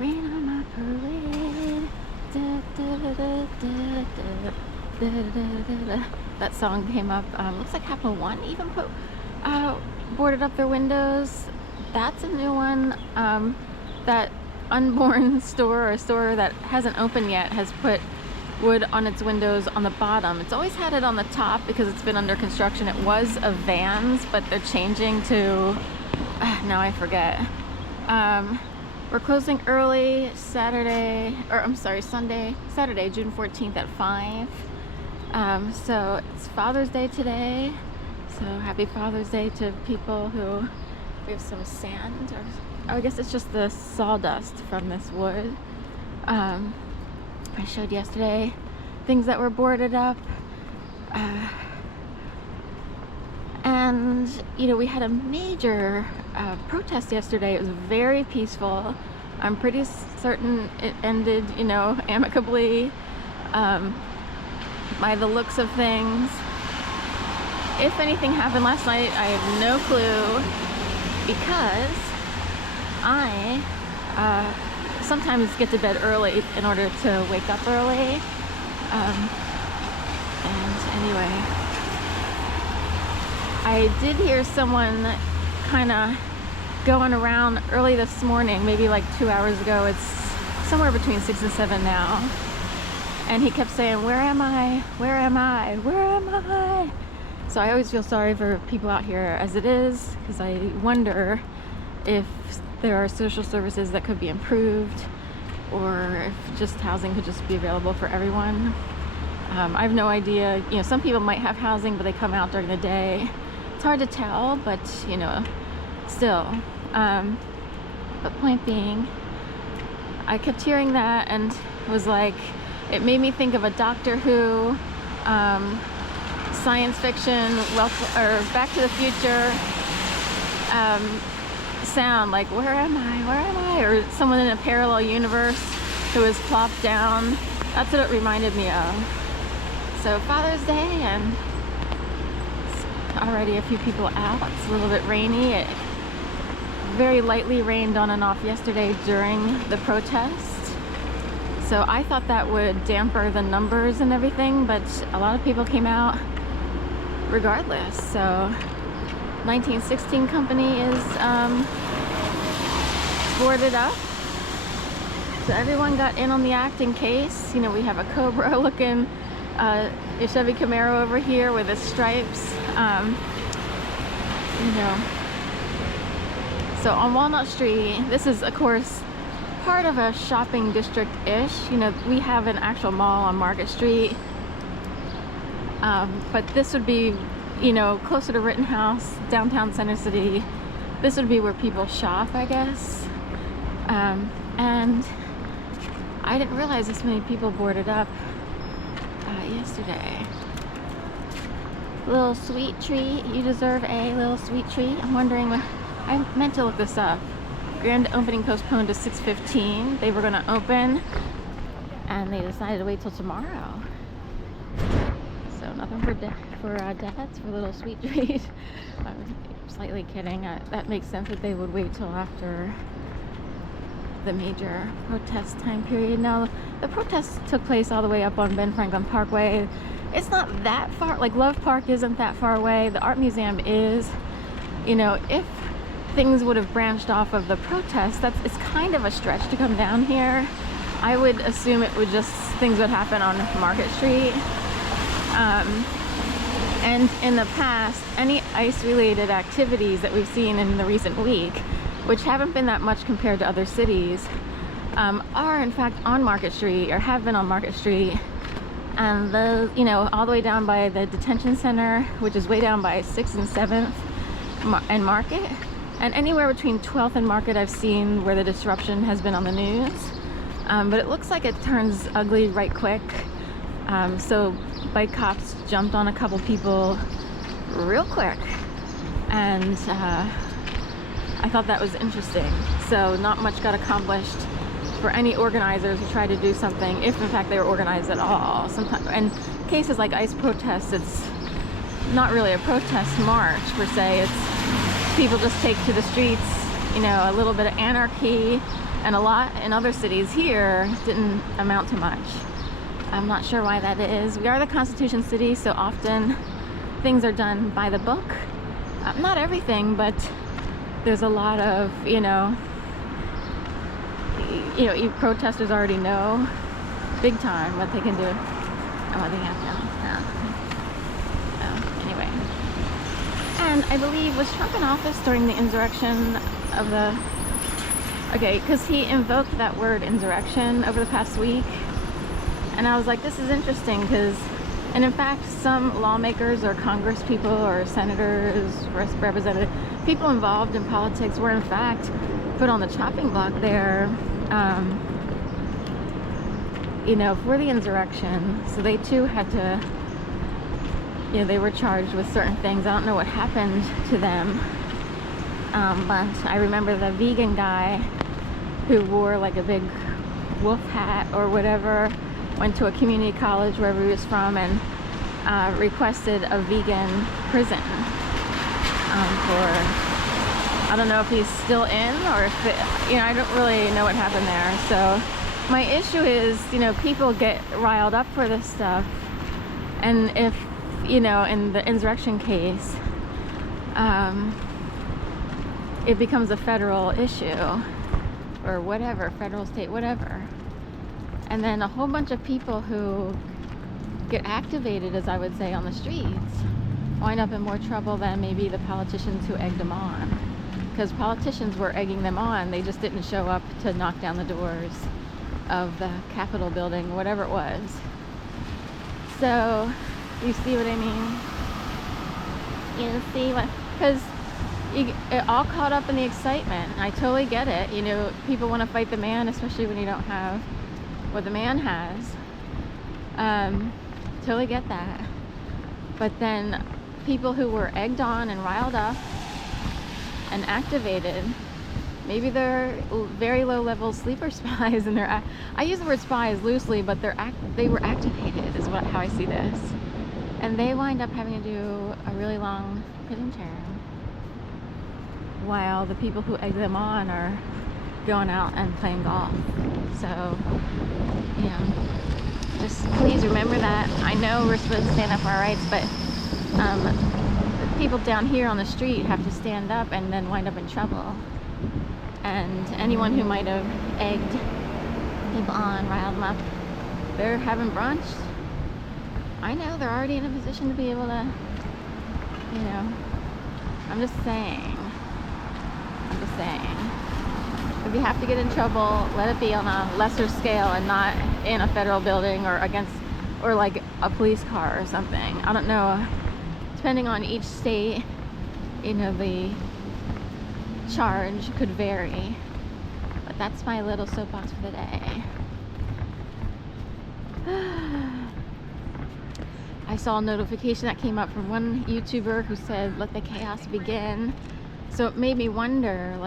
Rain on my parade. Da, da, da, da, da, da, da, da, da. That song came up. Looks like Capital One even put boarded up their windows. That's a new one. That unborn store, or a store that hasn't opened yet, has put wood on its windows on the bottom. It's always had it on the top because it's been under construction. It was of Vans, but they're changing to now I forget. We're closing early Saturday, June 14th at 5. So it's Father's Day today. So happy Father's Day to people who, we have some sand, or I guess it's just the sawdust from this wood. I showed yesterday things that were boarded up. And, you know, we had a major protest yesterday. It was very peaceful. I'm pretty certain it ended, you know, amicably, by the looks of things. If anything happened last night, I have no clue, because I sometimes get to bed early in order to wake up early. And anyway, I did hear someone kind of going around early this morning, maybe like 2 hours ago. It's somewhere between 6 and 7 now. And he kept saying, "Where am I? Where am I? Where am I?" So I always feel sorry for people out here as it is, because I wonder if there are social services that could be improved, or if just housing could just be available for everyone. I have no idea. You know, some people might have housing, but they come out during the day. It's hard to tell, but you know, still. But point being, I kept hearing that and was like, it made me think of a Doctor Who, science fiction, or Back to the Future sound, like, where am I, where am I? Or someone in a parallel universe who was plopped down. That's what it reminded me of. So Father's Day, and already a few people out. It's a little bit rainy. It very lightly rained on and off yesterday during the protest. So I thought that would damper the numbers and everything, but a lot of people came out regardless. So 1916 Company is boarded up. So everyone got in on the act in case. You know, we have a Cobra looking a Chevy Camaro over here with its stripes. You know, so on Walnut Street, this is of course part of a shopping district-ish. You know, we have an actual mall on Market Street, but this would be, you know, closer to Rittenhouse, downtown Center City. This would be where people shop, I guess. And I didn't realize this many people boarded up yesterday. Little sweet treat. You deserve a little sweet treat. I'm wondering, I meant to look this up. Grand opening postponed to 6:15. They were going to open, and they decided to wait till tomorrow. So nothing for dads for a little sweet treat. I'm slightly kidding. That makes sense that they would wait till after the major protest time period. Now, the protests took place all the way up on Ben Franklin Parkway. It's not that far. Like, Love Park isn't that far away. The art museum is. You know, if things would have branched off of the protest, it's kind of a stretch to come down here. I would assume things would happen on Market Street. And in the past, any ICE-related activities that we've seen in the recent week, which haven't been that much compared to other cities, are in fact on Market Street, or have been on Market Street. And you know, all the way down by the detention center, which is way down by 6th and 7th and Market. And anywhere between 12th and Market I've seen where the disruption has been on the news. But it looks like it turns ugly right quick. So bike cops jumped on a couple people real quick. And I thought that was interesting. So not much got accomplished for any organizers who tried to do something, if in fact they were organized at all. Sometimes, and cases like ICE protests, it's not really a protest march per se. It's people just take to the streets, you know, a little bit of anarchy, And a lot in other cities here didn't amount to much. I'm not sure why that is. We are the Constitution city, so often things are done by the book. Not everything, but there's a lot of, you protesters already know big time what they can do and what they can't do. Anyway. And I believe, was Trump in office during the insurrection of the... Okay, because he invoked that word insurrection over the past week. And I was like, this is interesting because... And in fact, some lawmakers or Congress people or senators, representatives, people involved in politics were in fact put on the chopping block there, for the insurrection. So they too had to, they were charged with certain things. I don't know what happened to them, but I remember the vegan guy who wore like a big wolf hat or whatever, went to a community college wherever he was from and requested a vegan prison for, I don't know if he's still in or if I don't really know what happened there. So my issue is, people get riled up for this stuff, and if, in the insurrection case, it becomes a federal issue or whatever, federal, state, whatever. And then a whole bunch of people who get activated, as I would say, on the streets wind up in more trouble than maybe the politicians who egged them on. Because politicians were egging them on, they just didn't show up to knock down the doors of the Capitol building, whatever it was. So, you see what I mean? You see what, because you get all caught up in the excitement. I totally get it. People want to fight the man, especially when you don't have what the man has. Totally get that. But then people who were egged on and riled up and activated, maybe they're very low level sleeper spies, and I use the word spies loosely, but they were activated is how I see this. And they wind up having to do a really long prison term, while the people who egg them on are going out and playing golf. So, just please remember that. I know we're supposed to stand up for our rights, but the people down here on the street have to stand up and then wind up in trouble. And anyone who might have egged people on, riled them up, they're having brunch. I know they're already in a position to be able to, I'm just saying. If you have to get in trouble, let it be on a lesser scale and not in a federal building or like a police car or something. I don't know. Depending on each state, the charge could vary. But that's my little soapbox for the day. I saw a notification that came up from one YouTuber who said, "Let the chaos begin." So it made me wonder,